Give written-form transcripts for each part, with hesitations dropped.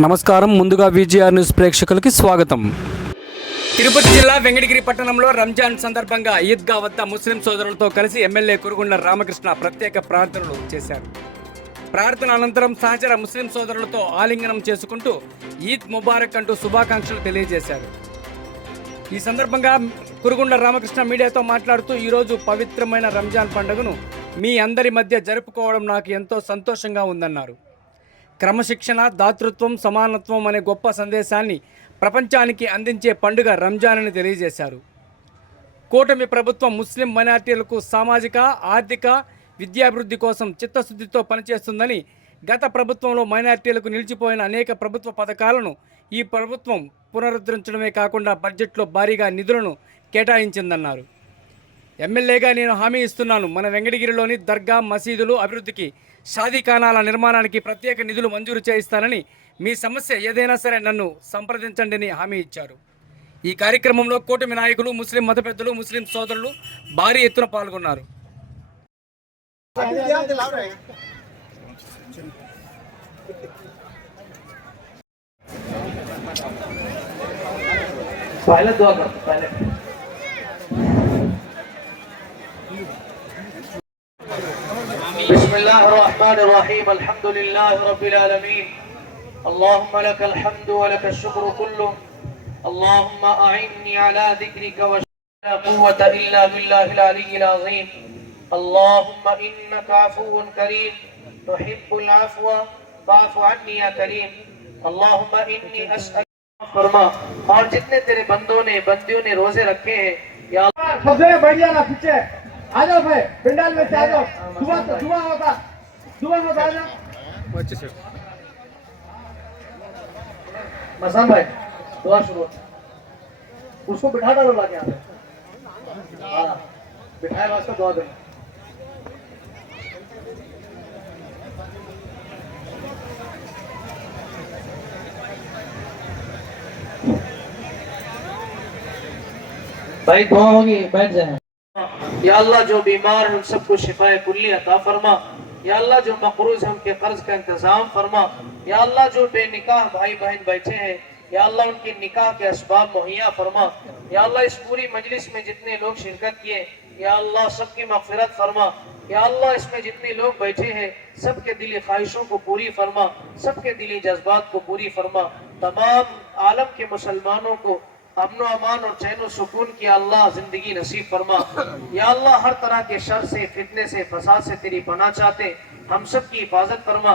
నమస్కారం. ముందుగా VGR news ప్రేక్షకులకి స్వాగతం. తిరుపతి జిల్లా వెంకటగిరి పట్టణంలో రంజాన్ సందర్భంగా ఈద్గా వద్ద ముస్లిం సోదరులతో కలిసి ఎమ్మెల్యే కురుగుండ్ల రామకృష్ణ ప్రత్యేక ప్రార్థనలు చేశారు. ప్రార్థన అనంతరం సహచర ముస్లిం సోదరులతో ఆలింగనం చేసుకుంటూ ఈద్ ముబారక్ అంటూ శుభాకాంక్షలు తెలియజేశారు. ఈ సందర్భంగా కురుగుండ్ల రామకృష్ణ మీడియాతో మాట్లాడుతూ, ఈరోజు పవిత్రమైన రంజాన్ పండుగను మీ అందరి మధ్య జరుపుకోవడం నాకు ఎంతో సంతోషంగా ఉందన్నారు. క్రమశిక్షణ, దాతృత్వం, సమానత్వం అనే గొప్ప సందేశాన్ని ప్రపంచానికి అందించే పండుగ రంజాన్ అని తెలియజేశారు. కూటమి ప్రభుత్వం ముస్లిం మైనార్టీలకు సామాజిక, ఆర్థిక, విద్యాభివృద్ధి కోసం చిత్తశుద్ధితో పనిచేస్తుందని, గత ప్రభుత్వంలో మైనార్టీలకు నిలిచిపోయిన అనేక ప్రభుత్వ పథకాలను ఈ ప్రభుత్వం పునరుద్ధరించడమే కాకుండా బడ్జెట్లో భారీగా నిధులను కేటాయించిందన్నారు. ఎమ్మెల్యేగా నేను హామీ ఇస్తున్నాను, మన వెంకటగిరిలోని దర్గా, మసీదులు అభివృద్ధికి, షాదీఖానాల నిర్మాణానికి ప్రత్యేక నిధులు మంజూరు చేయిస్తానని, మీ సమస్య ఏదైనా సరే నన్ను సంప్రదించండి అని హామీ ఇచ్చారు. ఈ కార్యక్రమంలో కూటమి నాయకులు, ముస్లిం మత పెద్దలు, ముస్లిం సోదరులు భారీ ఎత్తున పాల్గొన్నారు. बिस्मिल्लाहिर्रहमानिर्रहीम अल्हम्दुलिल्लाहि रब्बिल आलमीन अल्लाहुम्मा लकल हम्दु व लकश शुक्रू कुल्लु अल्लाहुम्मा अइन्नी अला ज़िक्रिका व ला कुव्वता इल्ला बिल्लाहिल अलिय्यिल अज़ीम अल्लाहुम्मा इन्नका अफ़ुव्वुन करीम तुहिब्बुल अफ़्व फ़अफ़ु अन्नी या करीम अल्लाहुम्मा इन्नी अस्अलुका फरमा। और जितने तेरे बंदों ने बंदियों ने रोजे रखे हैं या अल्लाह, सबसे बैठ जाना पीछे आ जाओ भाई, पिंडाल में से आ जाओ, दुआ होता आ जाओ। मसान भाई दुआ शुरू, उसको बिठा डालो लाके यहाँ पे, हाँ बिठाए वास्ते दुआ दे। भाई दुआ होगी, बैठ जाए। या अल्लाह, जो बीमार है उन सबको शिफाए कुल्ली अता फरमा। या अल्लाह, जो मकरूज है उनके कर्ज का इंतजाम फरमा। या अल्लाह, जो बेनिकाह भाई बहन बैठे हैं, या अल्लाह उनके निकाह के असबाब मुहैया फरमा। या अल्लाह, इस पूरी मजलिस में जितने लोग शिरकत किए, या अल्लाह सबकी मगफिरत फरमा। या अल्लाह, इसमें जितने लोग बैठे हैं सबके दिली ख्वाहिशों को पूरी फरमा, सबके दिली जज्बात को पूरी फरमा। तमाम आलम के मुसलमानों को अमन अमान और चैन सुकून की अल्लाह जिंदगी नसीब फरमा। या अल्लाह, हर तरह के शर से, फितने से, फसाद से तेरी पनाह चाहते, हम सब की हिफाजत फरमा।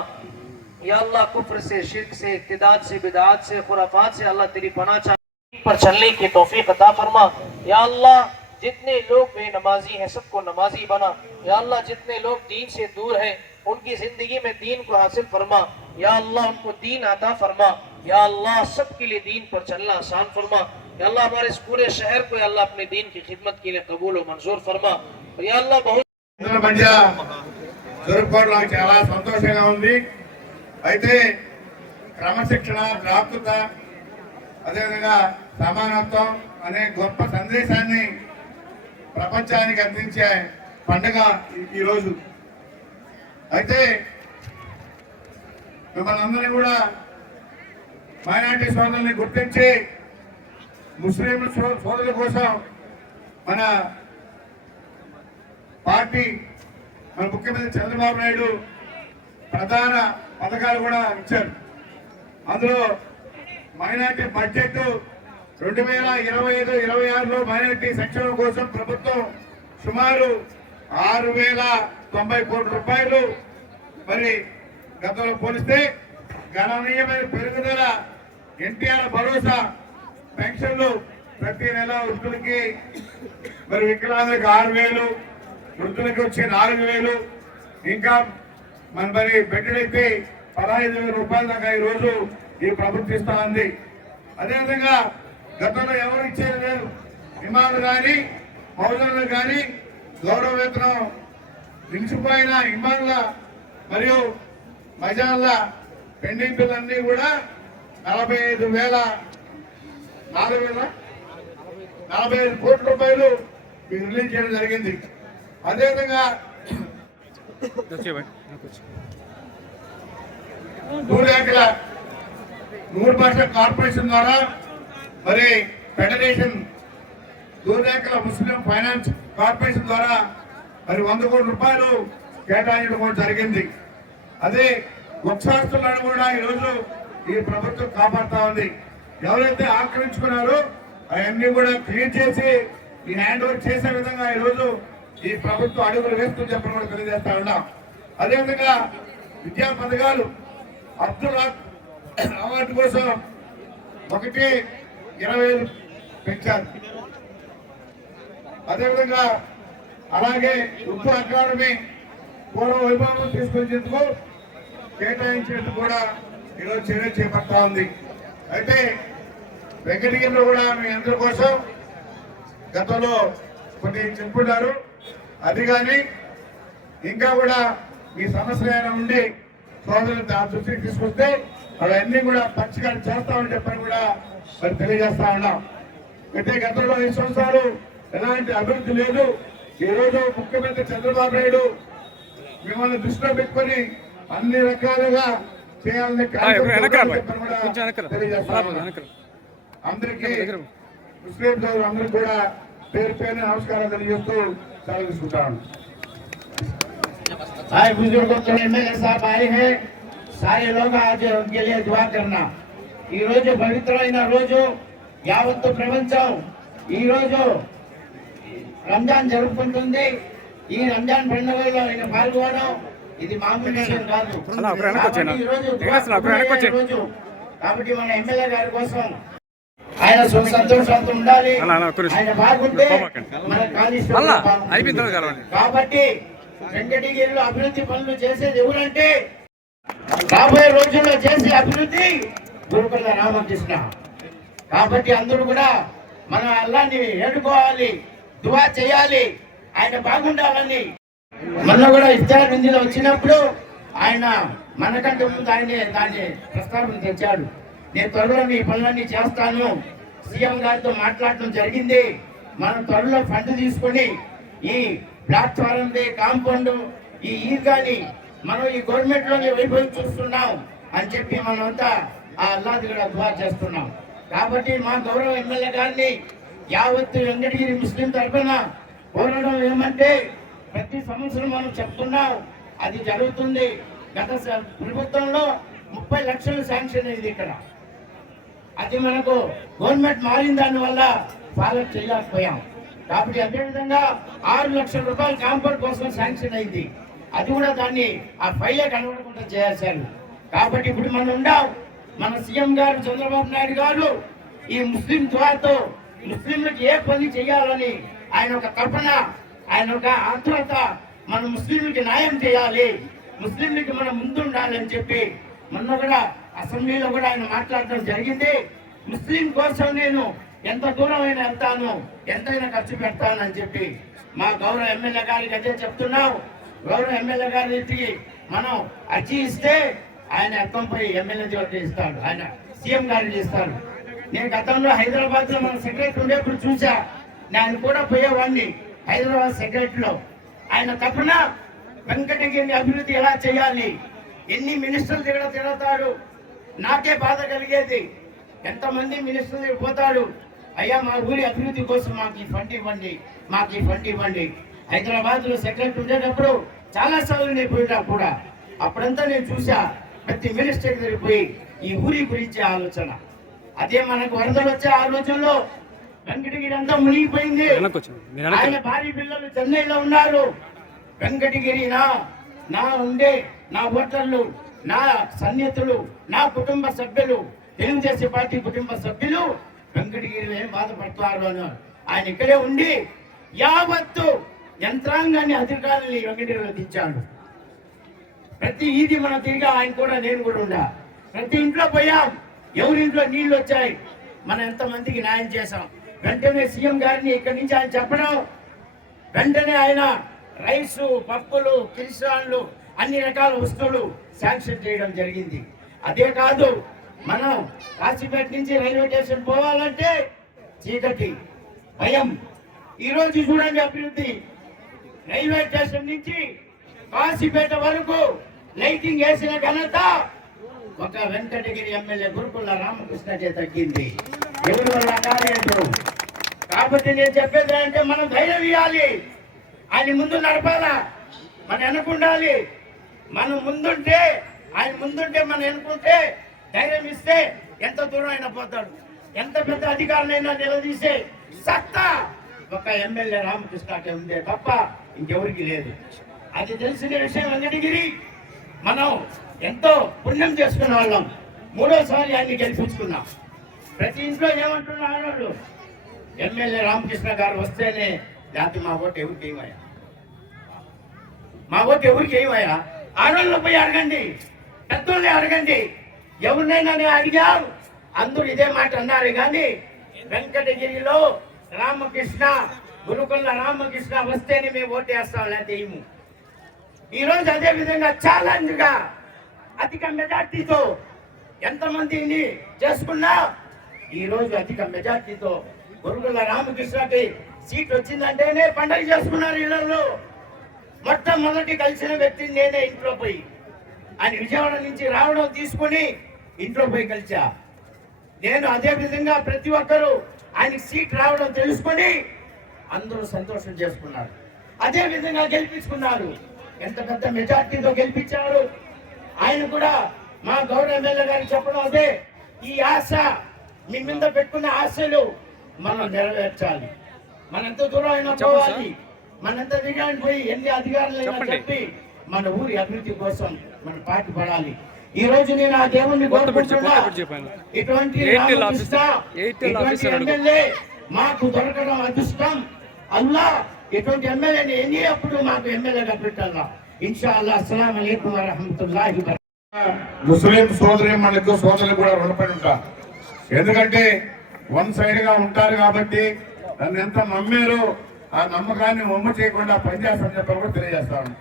या अल्लाह, कुफ्र से, शिर्क से, इक्तिदाद से, बिदात से, खुराफात से अल्लाह तेरी पनाह चाहते पर चलने की तौफीक अता फरमा। या अल्लाह, जितने लोग बेनमाजी हैं सबको नमाजी बना। या अल्लाह, जितने लोग दीन से दूर हैं उनकी जिंदगी में दीन को हासिल फरमा। या अल्लाह, उनको दीन अता फरमा। या अल्लाह, सबके लिए दीन पर चलना आसान फरमा। या अल्लाह, हमारे इस पूरे शहर को या अल्लाह अपने दीन की खिदमत के लिए कबूल और मंजूर फरमा। और या अल्लाह, बहुत జరుపుకోవడం చాలా సంతోషంగా ఉంది. అయితే క్రమశిక్షణ, జాగ్రత్త, అదేవిధంగా సమానత్వం అనే గొప్ప సందేశాన్ని ప్రపంచానికి అందించే పండుగ ఈరోజు. అయితే మిమ్మల్ని అందరినీ కూడా మైనారిటీ సోదరుల్ని గుర్తించి ముస్లిం సోదరుల కోసం మన పార్టీ, మన ముఖ్యమంత్రి చంద్రబాబు నాయుడు ప్రధాన పథకాలు కూడా ఇచ్చారు. అందులో మైనారిటీ బడ్జెట్ 2025-26లో మైనారిటీ సంక్షేమం కోసం ప్రభుత్వం సుమారు 6,090 కోట్ల రూపాయలు, మరి గతంలో పోలిస్తే గణనీయమైన పెరుగుదల. ఎన్టీఆర్ భరోసా పెన్షన్లు ప్రతి నెల వృద్ధులకి, మరి వికలాంగులకు 6,000, వృద్ధులకి వచ్చే 4,000, ఇంకా మరి బెడ్డలైతే 15,000 రూపాయల దాకా ఈ రోజు ఈ ప్రభుత్వం ఇస్తా ఉంది. అదేవిధంగా గతంలో ఎవరు ఇచ్చేది లేదు. ఇమాములు కానీ, మౌజన్లు కానీ గౌరవ వేతనం నిలిచిపోయిన ఇమాముల మరియు మజాన్ల పెండింగ్ బిల్లన్నీ కూడా 45,000 కోట్ల రూపాయలు రిలీజ్ చేయడం జరిగింది. అదేవిధంగా 2 మూడు భాష కార్పొరేషన్ ద్వారా మరి ఫెడరేషన్ దూరేకల ముస్లిం ఫైనాన్స్ కార్పొరేషన్ ద్వారా మరి 100 కోట్ల రూపాయలు కేటాయించడం కూడా జరిగింది. అదే వృక్షాస్తులను కూడా ఈరోజు ఈ ప్రభుత్వం కాపాడుతా ఉంది. ఎవరైతే ఆక్రమించుకున్నారో అవన్నీ కూడా క్లీన్ చేసి ఈ హ్యాండ్ ఓవర్ చేసే విధంగా ఈరోజు ఈ ప్రభుత్వం అడుగులు వేస్తూ చెప్పడం కూడా తెలియజేస్తా ఉన్నాం. అదేవిధంగా విద్యా పథకాలు అబ్దుల్ అవార్డు కోసం 20,000 పెంచారు. అదేవిధంగా అలాగే ఉర్దూ అకాడమీ పూర్వ వైభవం తీసుకొచ్చేందుకు కేటాయించేందుకు కూడా ఈరోజు చర్య చేపడతా ఉంది. అయితే వెంకటగిరిలో కూడా మీ అందరి కోసం గతంలో కొన్ని చెప్పున్నారు. అది కానీ ఇంకా కూడా ఈ సమస్య ఏమైనా ఉండి సోదరులు దృష్టికి తీసుకొస్తే అవన్నీ కూడా పరిష్కారం చేస్తామని చెప్పని కూడా మరి తెలియజేస్తా ఉన్నాం. అయితే గతంలో 5 సంవత్సరాలు ఎలాంటి అభివృద్ధి లేదు. ఈ రోజు ముఖ్యమంత్రి చంద్రబాబు నాయుడు మిమ్మల్ని దృష్టిలో పెట్టుకొని అన్ని రకాలుగా చేయాలని అందరికీ ముస్లిం సోదరులు అందరూ కూడా పేరు పేరు నమస్కారం తెలియజేస్తూ సెలవు తీసుకుంటాను. भाई बुजुर्गों के एमएलए साहब आए हैं, सारे लोग आज उनके लिए दुआ करना. ఈ రోజు పవిత్రమైన రోజు, యావత్తు ప్రపంచం ఈ రోజు రంజాన్ జరుపుకుంటుంది. ఈ రంజాన్ పండుగలో ఆయన పాల్గొనడం ఇది మామూలు విషయం కాదు. ఈ రోజు కాబట్టి మన ఎమ్మెల్యే గారి కోసం ఆయన సుఖ సంతోషాలతో ఉండాలి. ఆయన బాగుంటే మన కానిస్టేబుల్. కాబట్టి వెంకటగిరిలో అభివృద్ధి పనులు చేసేది ఎవరంటే రాబోయే రోజుల్లో చేసే అభివృద్ధి గురుకుల రామకృష్ణ. కాబట్టి అందరూ కూడా మన అల్లాన్ని ఏడుకోవాలి, దువా చేయాలి, ఆయన బాగుండాలని. మొన్న కూడా ఇఫ్తార్ విందులో వచ్చినప్పుడు ఆయన మనకంటే ముందు ఆయనే దాన్ని ప్రస్తావన తెచ్చాడు. నేను త్వరలో మీ పనులన్నీ చేస్తాను, సీఎం గారితో మాట్లాడటం జరిగింది. మనం త్వరలో ఫండ్ తీసుకొని ఈ ప్లాట్ఫారం కాంపౌండ్ ఈ ఈద్గాని మనం ఈ గవర్నమెంట్ లోనే వైభవం చూస్తున్నాం అని చెప్పి మనమంతా ఆ అల్లాది కూడా దువా చేస్తున్నాం. కాబట్టి మా గౌరవ ఎమ్మెల్యే గారిని యావత్తు వెంకటగిరి ముస్లిం తరఫున కోరడం ఏమంటే ప్రతి సంవత్సరం మనం చెప్తున్నాం, అది జరుగుతుంది. గత ప్రభుత్వంలో 30 లక్షలు శాంక్షన్ అయింది ఇక్కడ. అది మనకు గవర్నమెంట్ మారిన దాని వల్ల ఫాలో చేయలేకపోయాం. కాబట్టి అదేవిధంగా 6 లక్షల రూపాయలు కాంపౌండ్ కోసం శాంక్షన్ అయింది. అది కూడా దాన్ని ఆ ఫైలే కనబడకుండా చేశారు. కాబట్టి ఇప్పుడు మనం ఉండాం, మన సీఎం గారు చంద్రబాబు నాయుడు గారు ఈ ముస్లిం దువాతో ముస్లింలకు ఏ పని చేయాలని ఆయన ఒక తపన, ఆయన ఒక ఆత్రుత, మన ముస్లింలకి న్యాయం చేయాలి, ముస్లింలకి మనం ముందుండాలని చెప్పి మొన్న కూడా అసెంబ్లీలో కూడా ఆయన మాట్లాడటం జరిగింది. ముస్లిం కోసం నేను ఎంత దూరం అయినా వెళ్తాను, ఎంతైనా ఖర్చు పెడతాను అని చెప్పి మా గౌరవ ఎమ్మెల్యే గారికి అదే చెప్తున్నాం. గౌరవ ఎమ్మెల్యే గారికి మనం అర్జీ ఇస్తే ఆయన అర్థంపై ఎమ్మెల్యే జోటి ఇస్తాడు, ఆయన సీఎం గారికి ఇస్తాడు. నేను గతంలో హైదరాబాద్ లో మన సెక్రటరీ ఉండేప్పుడు చూసా, నేను కూడా పోయేవాడిని హైదరాబాద్ సెక్రటరీలో. ఆయన తప్పున వెంకటగిరి అభివృద్ధి ఎలా చేయాలి, ఎన్ని మినిస్టర్లు తిరుగుతాడు, నాకే బాధ కలిగేది. ఎంతమంది మినిస్టర్లు పోతాడు, అయ్యా మా ఊరి అభివృద్ధి కోసం మాకు ఈ ఫండ్ ఇవ్వండి, మాకు ఈ ఫండ్ ఇవ్వండి. హైదరాబాద్ లో సెక్రటరీ ఉండేటప్పుడు చాలా సార్లు నేను పోయినా కూడా అప్పుడంతా నేను చూసా, ప్రతి మినిస్టర్ దగ్గరికి పోయి ఈ ఊరి గురించి ఆలోచన. అదే మనకు వరదలు వచ్చే ఆ రోజుల్లో వెంకటగిరి అంతా మునిగిపోయింది. ఆయన భార్య పిల్లలు చెన్నైలో ఉన్నారు. వెంకటగిరి నా ఉండే నా ఓటర్లు, నా సన్నిహితులు, నా కుటుంబ సభ్యులు, తెలుగుదేశం పార్టీ కుటుంబ సభ్యులు వెంకటగిరిలో ఏం బాధపడుతున్నారు అని ఆయన ఇక్కడే ఉండి యావత్తు యంత్రాంగాన్ని అధికారులని వెంకటగిరిలో దించాడు. ప్రతి ఈది మనం తిరిగా ఆయన కూడా నేను కూడా ఉండా. ప్రతి ఇంట్లో పోయాం, ఎవరింట్లో నీళ్లు వచ్చాయి, మనం ఎంతమందికి న్యాయం చేశాం. వెంటనే సీఎం గారిని ఇక్కడి నుంచి ఆయన చెప్పడం, వెంటనే ఆయన రైసు, పప్పులు, కిరిసాన్లు, అన్ని రకాల వస్తువులు శాంక్షన్ చేయడం జరిగింది. అదే కాదు, మనం కాశీపేట నుంచి రైల్వే స్టేషన్ పోవాలంటే చీకటి, భయం. ఈరోజు చూడండి అభివృద్ధి, రైల్వే స్టేషన్ నుంచి కాశీపేట వరకు లైటింగ్ వేసిన ఘనత ఒక వెంకటగిరి ఎమ్మెల్యే గురుకుల రామకృష్ణ చే తగ్గింది. ఎవరి వల్ల కాలేదు. కాబట్టి నేను చెప్పేది అంటే మనం ధైర్యం ఇవ్వాలి. ఆయన ముందు నడపాలా, మనం వెనుకుండాలి. మనం ముందుంటే ఆయన ముందుంటే మనం వెనుకుంటే ధైర్యం ఇస్తే ఎంత దూరం అయినా పోతాడు. ఎంత పెద్ద అధికారులైనా నిలదీసే సత్తా ఒక ఎమ్మెల్యే రామకృష్ణకే ఉందే తప్ప ఇంకెవరికి లేదు. అది తెలిసిన విషయం. వెంకటగిరి మనం ఎంతో పుణ్యం చేసుకున్న వాళ్ళం. మూడోసారి ఆయన్ని గెలిపించుకున్నాం. ప్రతి ఇంట్లో ఏమంటున్నారు ఆడవాళ్ళు, ఎమ్మెల్యే రామకృష్ణ గారు వస్తేనే జాతి మా ఓటు ఎవరికి ఏమయ్యా, మా ఓటు ఎవరికి ఏమయ్యా. ఆడవాళ్ళు పోయి అడగండి, పెద్దోళ్ళని అడగండి. ఎవరినైనా అడిగారు అందరూ ఇదే మాట అన్నారు. కానీ వెంకటగిరిలో రామకృష్ణ గురుకుల రామకృష్ణ వస్తేనే మేము ఓటేస్తాం, లేకపోతే ఏము. ఈరోజు అదే విధంగా ఛాలెంజ్ గా అధిక మెజార్టీతో ఎంతమందిని చేసుకున్నా ఈరోజు అధిక మెజార్టీతో గురుకుల రామకృష్ణకి సీట్ వచ్చిందంటేనే పండగ చేసుకున్నారు ఇళ్లలో. మొట్టమొదటి కలిసిన వ్యక్తిని నేనే ఇంట్లో పోయి, ఆయన విజయవాడ నుంచి రావడం తీసుకుని ఇంట్లో పోయి కలిసా. నేను అదే విధంగా ప్రతి ఒక్కరూ ఆయనకి సీట్ రావడం తెలుసుకొని అందరూ సంతోషం చేసుకున్నారు. అదే విధంగా గెలిపించుకున్నారు. ఎంత పెద్ద మెజార్టీతో గెలిపించారు. ఆయన కూడా మా గౌరవ ఎమ్మెల్యే గారికి చెప్పడం అదే, ఈ ఆశ మీ మీద పెట్టుకున్న ఆశలు మనం నెరవేర్చాలి. మన ఎంత దూరం అయినా పోవాలి, మనంత దిగాని పోయి ఎన్ని అధికారులైనా చెప్పి మన ఊరి అభివృద్ధి కోసం మనం పాటు పడాలి. ఈ రోజు నేను ఆ దేవుణ్ణి కోరుకుంటున్నా, ఇటువంటి ఎమ్మెల్యే మాకు దొరకడం అదృష్టం. అల్లా ఇటువంటి ఎమ్మెల్యేని ఎన్ని అప్పుడు మాకు ఎమ్మెల్యేగా పెట్టాలా. ఇన్షాల్లా. అస్సలాము అలైకుం వరహమతుల్లాహి వబరకాతుహు. ముస్లిం సోదరిమణులకు సోదరులు కూడా రుణపడి ఉంటా. ఎందుకంటే వన్ సైడ్ గా ఉంటారు కాబట్టి నన్ను ఎంత నమ్మారో ఆ నమ్మకాన్ని వమ్ము చేయకుండా పనిచేస్తామని చెప్పి కూడా తెలియజేస్తాను.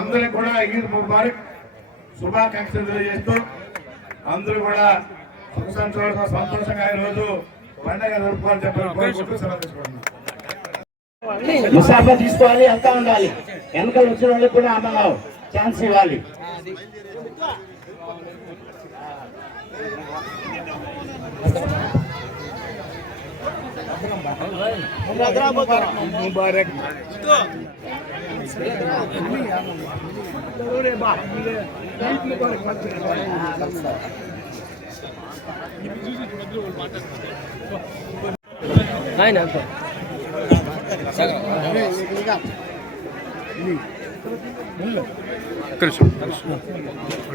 అందరికి కూడా ఈద్ ముబారక్ శుభాకాంక్షలు తెలియజేస్తూ అందరూ కూడా సుఖ సంతోషంగా ఈ రోజు పండుగ జరుపుకోవాలని చెప్పి కోరుకుంటూ సెలవు తీసుకుంటున్నాను. ముసాఫా తీసుకోవాలి, అంతా ఉండాలి. వెనకాల వచ్చిన వాళ్ళకి కూడా అమ్మగా ఛాన్స్ ఇవ్వాలి. ముబారక్.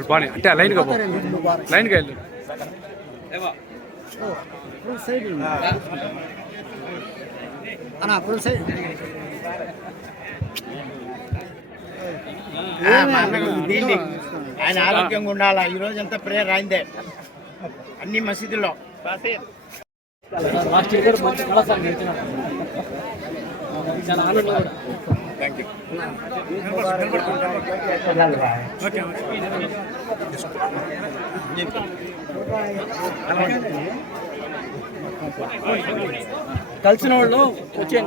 బాగా అంటే లైన్గా లైన్గా వెళ్ళు. ఆయన ఆరోగ్యంగా ఉండాలా. ఈ రోజు అంతా ప్రేయర్ అయిందే అన్ని మసీదుల్లో. కలిసిన వాళ్ళు వచ్చే